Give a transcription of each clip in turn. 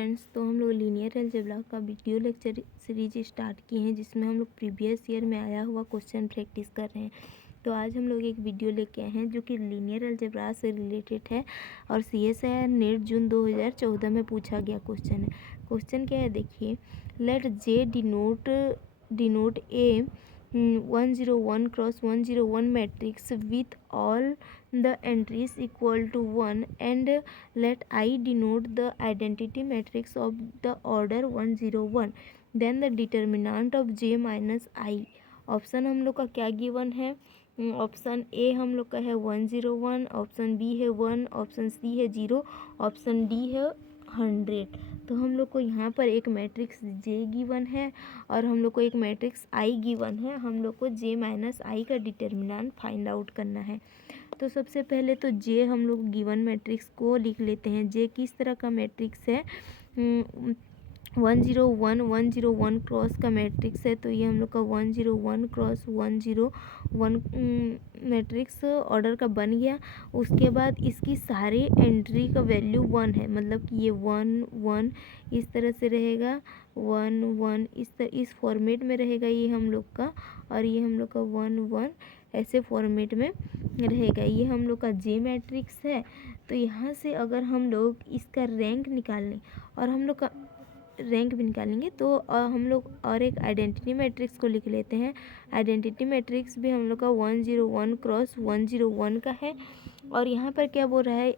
Friends, तो हम लोग लीनियर अलजेब्रा का वीडियो लेक्चर सीरीज स्टार्ट किए हैं जिसमें हम लोग प्रीवियस ईयर में आया हुआ क्वेश्चन प्रैक्टिस कर रहे हैं। तो आज हम लोग एक वीडियो लेके आए हैं जो कि लीनियर अलजेब्रा से रिलेटेड है और CSIR नेट जून 2014 में पूछा गया क्वेश्चन है। क्वेश्चन क्या है देखिए, let J denote a 101 cross 101 matrix with all the entries equal to 1 and let I denote the identity matrix of the order 101, then the determinant of j minus I। Option हम लोग का क्या given है? Option A हम लोग का है 101, option B है 1, ऑप्शन सी है 0, ऑप्शन डी है 100। तो हम लोग को यहाँ पर एक मैट्रिक्स जे गिवन है और हम लोग को एक मैट्रिक्स आई गिवन है। हम लोग को जे माइनस आई का डिटर्मिनेंट फाइंड आउट करना है। तो सबसे पहले तो जे हम लोग गिवन मैट्रिक्स को लिख लेते हैं। जे किस तरह का मैट्रिक्स है? 101 क्रॉस का मैट्रिक्स है। तो ये हम लोग का 101 क्रॉस 101 मैट्रिक्स ऑर्डर का बन गया। उसके बाद इसकी सारी एंट्री का वैल्यू 1 है, मतलब कि ये 1 1 इस तरह से रहेगा, 1 1 इस फॉर्मेट में रहेगा ये हम लोग का, और ये हम लोग का 1 1 ऐसे फॉर्मेट में रहेगा। ये हम लोग का जे मैट्रिक्स है। तो यहाँ से अगर हम लोग इसका रैंक निकाल लें और हम लोग का रैंक भी निकालेंगे तो हम लोग और एक आइडेंटिटी मैट्रिक्स को लिख लेते हैं। आइडेंटिटी मैट्रिक्स भी हम लोग का 101 क्रॉस 101 का है। और यहाँ पर क्या बोल रहा है,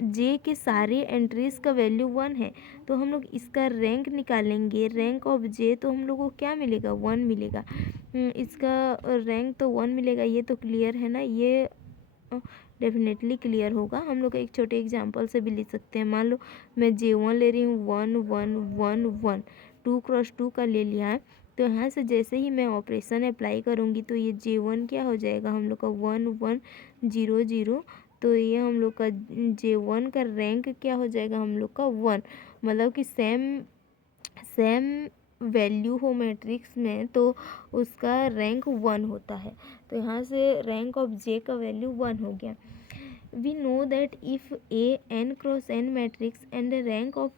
जे के सारे एंट्रीज का वैल्यू 1 है। तो हम लोग इसका रैंक निकालेंगे, रैंक ऑफ जे, तो हम लोग को क्या मिलेगा? 1 मिलेगा। इसका रैंक तो 1 मिलेगा। ये तो क्लियर है ना, ये डेफिनेटली क्लियर होगा। हम लोग एक छोटे एग्जांपल से भी लिख सकते हैं। मान लो मैं J1 ले रही हूँ, 1 1 1 1 2 क्रॉस 2 का ले लिया है। तो यहाँ से जैसे ही मैं ऑपरेशन अप्लाई करूँगी तो ये J1 क्या हो जाएगा? हम लोग का 1 1 0 0। तो ये हम लोग का J1 का रैंक क्या हो जाएगा? हम लोग का 1, मतलब कि सेम वैल्यू हो मैट्रिक्स में तो उसका रैंक 1 होता है। तो यहाँ से रैंक ऑफ जे का वैल्यू 1 हो गया। We know that if A n cross n matrix and rank of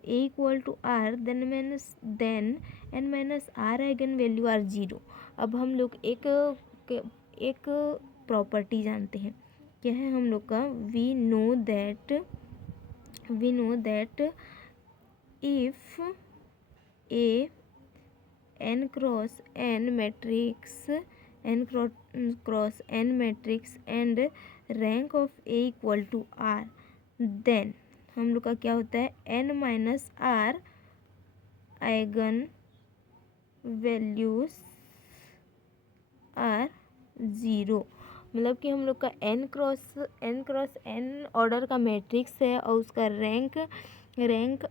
A equal to r then n minus r eigenvalue are 0। अब हम लोग एक प्रॉपर्टी जानते हैं। क्या है हम लोग का? We know that if A n cross n cross n matrix and rank of A equal to r, then हम लोग का क्या होता है? n minus r eigenvalue are 0। मतलब कि हम लोग का n क्रॉस n ऑर्डर का मैट्रिक्स है और उसका रैंक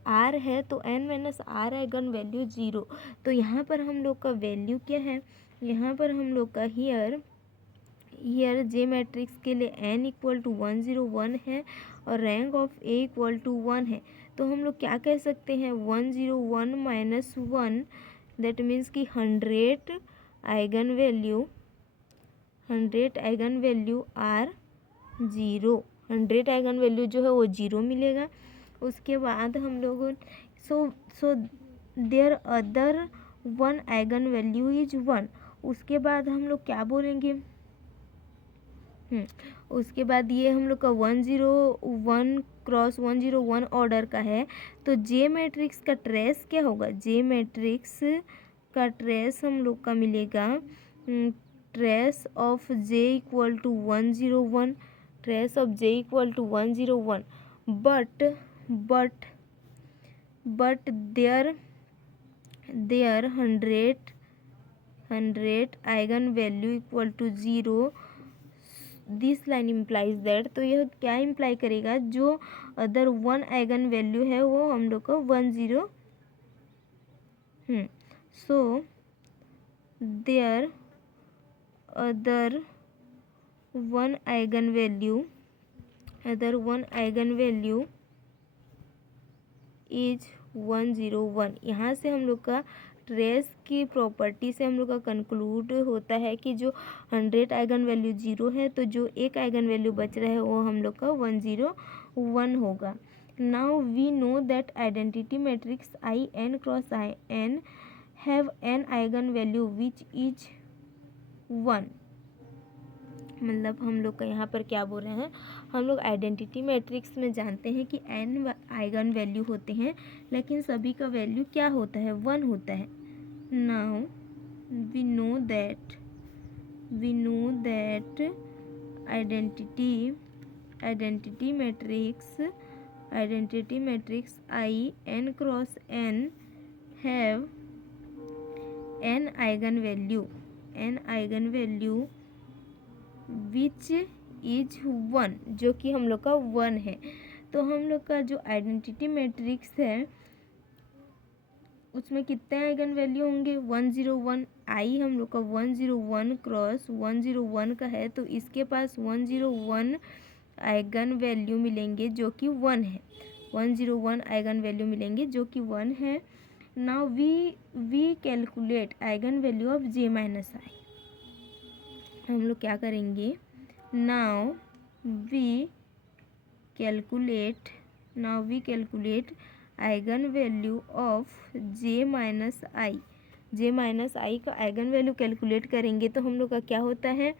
आर है। तो n minus r eigenvalue 0। तो यहाँ पर हम लोग का वैल्यू क्या है? यहाँ पर हम लोग का हियर जे मैट्रिक्स के लिए n इक्वल टू 101 है और rank of A equal to 1 है। तो हम लोग क्या कह सकते हैं? 101 माइनस 1, दैट मीन्स कि 100 eigenvalue are 0। 100 eigenvalue जो है वो 0 मिलेगा। उसके बाद हम लोग so their other 1 eigenvalue is 1। उसके बाद हम लोग क्या बोलेंगे? उसके बाद ये हम लोग का 101 क्रॉस 101 ऑर्डर का है। तो जे मैट्रिक्स का ट्रेस क्या होगा? जे मैट्रिक्स का ट्रेस हम लोग का मिलेगा trace of J equal to 101, trace of J equal to 101, but their 100 eigenvalue equal to 0। This line implies that, तो यह क्या इम्प्लाई करेगा? जो अदर 1 आइगन वैल्यू है वो हम लोग को 10। So their other 1 eigenvalue is 101। यहाँ से हम लोग का ट्रेस की प्रॉपर्टी से हम लोग का कंक्लूड होता है कि जो 100 आइगन वैल्यू 0 है, तो जो एक आइगन वैल्यू बच रहा है वो हम लोग का 101 होगा। Now we know that identity matrix I n cross I n have n eigenvalue which is 1। मतलब हम लोग का यहाँ पर क्या बोल रहे हैं, हम लोग आइडेंटिटी मैट्रिक्स में जानते हैं कि एन आइगन वैल्यू होते हैं, लेकिन सभी का वैल्यू क्या होता है, 1 होता है। Now we know that identity matrix I n cross n have n eigenvalue which is 1, जो कि हम लोग का 1 है। तो हम लोग का जो आइडेंटिटी मैट्रिक्स है उसमें कितने आइगन वैल्यू होंगे, 101। आई हम लोग का 101 क्रॉस 101 का है, तो इसके पास 101 आइगन वैल्यू मिलेंगे जो कि 1 है। 101 आइगन वैल्यू मिलेंगे जो कि 1 है। Now we calculate eigenvalue of J minus I. हम लोग क्या करेंगे, now we calculate eigenvalue of J minus I का आइगन वैल्यू कैलकुलेट करेंगे तो हम लोग का क्या होता है,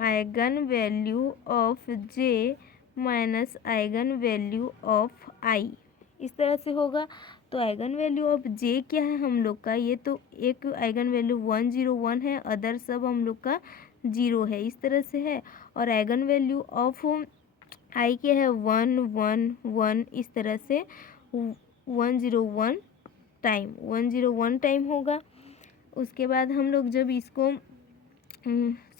eigenvalue of J minus eigenvalue of I, इस तरह से होगा। तो आइगन वैल्यू ऑफ जे क्या है हम लोग का, ये तो एक आइगन वैल्यू 101 है, अदर सब हम लोग का 0 है, इस तरह से है। और आइगन वैल्यू ऑफ आई के है 1 1 1, इस तरह से 101 टाइम होगा। उसके बाद हम लोग जब इसको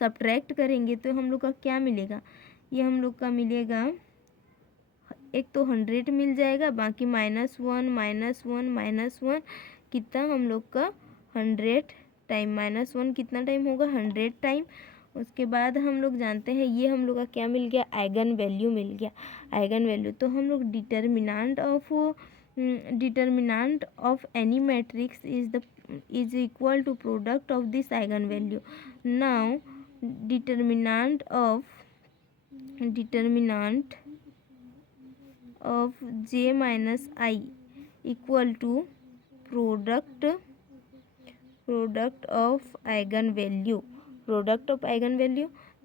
सब्ट्रैक्ट करेंगे तो हम लोग का क्या मिलेगा, ये हम लोग का मिलेगा, एक तो 100 मिल जाएगा, बाकी -1 कितना हम लोग का 100 टाइम, -1 कितना टाइम होगा, 100 टाइम। उसके बाद हम लोग जानते हैं ये हम लोग का क्या मिल गया, आइगन वैल्यू मिल गया। आइगन वैल्यू तो हम लोग determinant of any matrix is equal to product of this eigenvalue. Now determinant of J minus I equal to product of eigenvalue.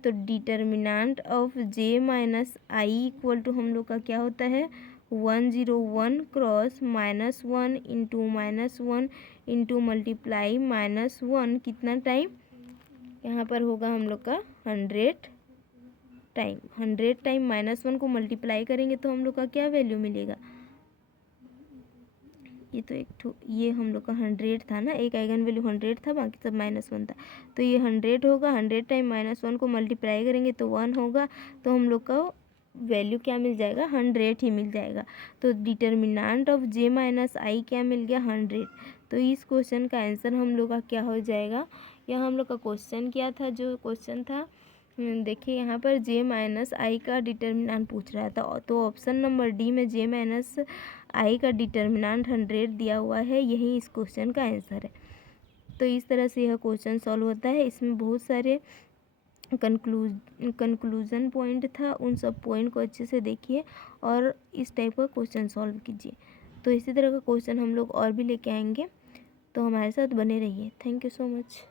तो determinant of J minus I equal to हम लोग का क्या होता है, 101 cross -1 into -1 into multiply -1 कितना time, यहाँ पर होगा हम लोग का 100 टाइम। 100 टाइम -1 को मल्टीप्लाई करेंगे तो हम लोग का क्या वैल्यू मिलेगा, ये तो ये हम लोग का 100 था ना, एक आइगन वैल्यू 100 था, बाकी सब -1 था, तो ये 100 होगा। 100 टाइम -1 को मल्टीप्लाई करेंगे तो 1 होगा, तो हम लोग का वैल्यू क्या मिल जाएगा, 100 ही मिल जाएगा। तो डिटर्मिनेंट ऑफ जे माइनस आई क्या मिल गया, 100। तो इस क्वेश्चन का आंसर हम लोग का क्या हो जाएगा, यह हम लोग का क्वेश्चन क्या था, जो क्वेश्चन था देखिए यहाँ पर जे माइनस आई का डिटर्मिनेंट पूछ रहा था, तो ऑप्शन नंबर डी में जे माइनस आई का डिटर्मिनेंट 100 दिया हुआ है, यही इस क्वेश्चन का आंसर है। तो इस तरह से यह क्वेश्चन सॉल्व होता है। इसमें बहुत सारे कंक्लूजन पॉइंट था, उन सब पॉइंट को अच्छे से देखिए और इस टाइप का क्वेश्चन सॉल्व कीजिए। तो इसी तरह का क्वेश्चन हम लोग और भी लेके आएंगे, तो हमारे साथ बने रहिए। Thank you so much.